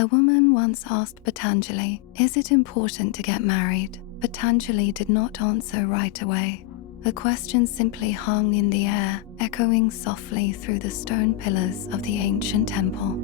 A woman once asked Patanjali, "Is it important to get married?" Patanjali did not answer right away. The question simply hung in the air, echoing softly through the stone pillars of the ancient temple.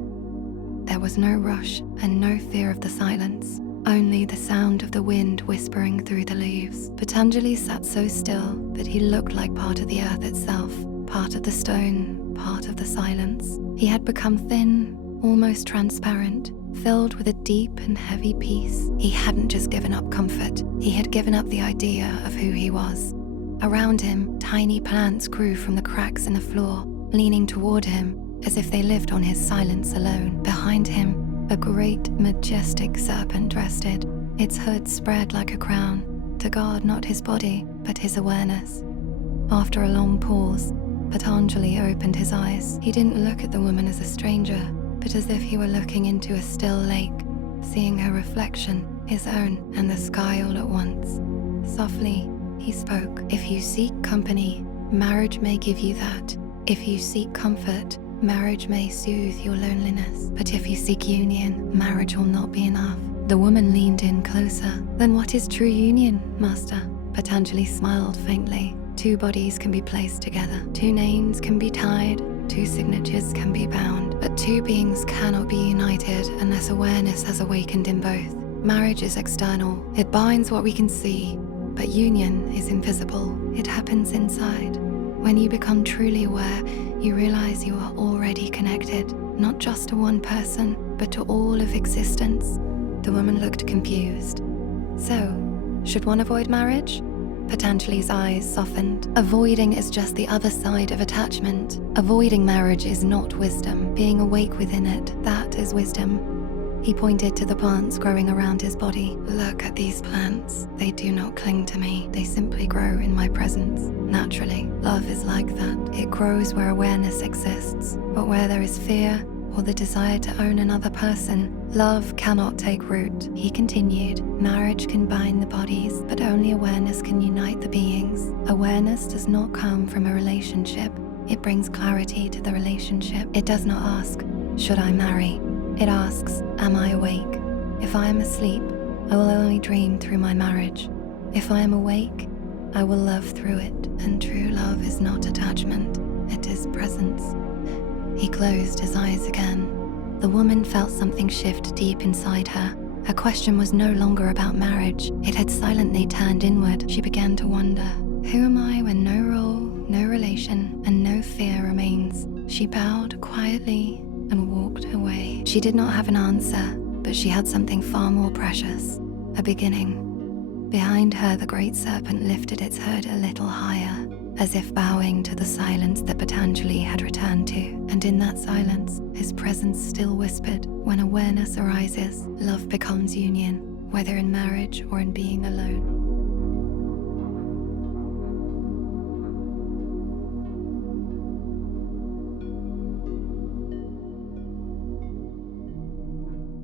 There was no rush and no fear of the silence, only the sound of the wind whispering through the leaves. Patanjali sat so still that he looked like part of the earth itself, part of the stone, part of the silence. He had become thin, almost transparent, filled with a deep and heavy peace. He hadn't just given up comfort, he had given up the idea of who he was. Around him, tiny plants grew from the cracks in the floor, leaning toward him as if they lived on his silence alone. Behind him, a great, majestic serpent rested, its hood spread like a crown, to guard not his body, but his awareness. After a long pause, Patanjali opened his eyes. He didn't look at the woman as a stranger, but as if he were looking into a still lake, seeing her reflection, his own, and the sky all at once. Softly, he spoke. "If you seek company, marriage may give you that. If you seek comfort, marriage may soothe your loneliness. But if you seek union, marriage will not be enough." The woman leaned in closer. "Then what is true union, Master?" Patanjali smiled faintly. "Two bodies can be placed together. Two names can be tied. Two signatures can be bound. But two beings cannot be united unless awareness has awakened in both. Marriage is external. It binds what we can see. But union is invisible. It happens inside. When you become truly aware, you realize you are already connected, not just to one person, but to all of existence." The woman looked confused. "So, should one avoid marriage?" Patanjali's eyes softened. "Avoiding is just the other side of attachment. Avoiding marriage is not wisdom. Being awake within it, that is wisdom." He pointed to the plants growing around his body. "Look at these plants. They do not cling to me. They simply grow in my presence. Naturally, love is like that. It grows where awareness exists. But where there is fear or the desire to own another person, love cannot take root." He continued, "Marriage can bind the bodies, but only awareness can unite the beings. Awareness does not come from a relationship. It brings clarity to the relationship. It does not ask, 'Should I marry?' It asks, 'Am I awake?' If I am asleep, I will only dream through my marriage. If I am awake, I will love through it. And true love is not attachment, it is presence." He closed his eyes again. The woman felt something shift deep inside her. Her question was no longer about marriage. It had silently turned inward. She began to wonder, who am I when no role, no relation, and no fear remains? She bowed quietly and walked away. She did not have an answer, but she had something far more precious, a beginning. Behind her, the great serpent lifted its hood a little higher, as if bowing to the silence that Patanjali had returned to. And in that silence, his presence still whispered, "When awareness arises, love becomes union, whether in marriage or in being alone."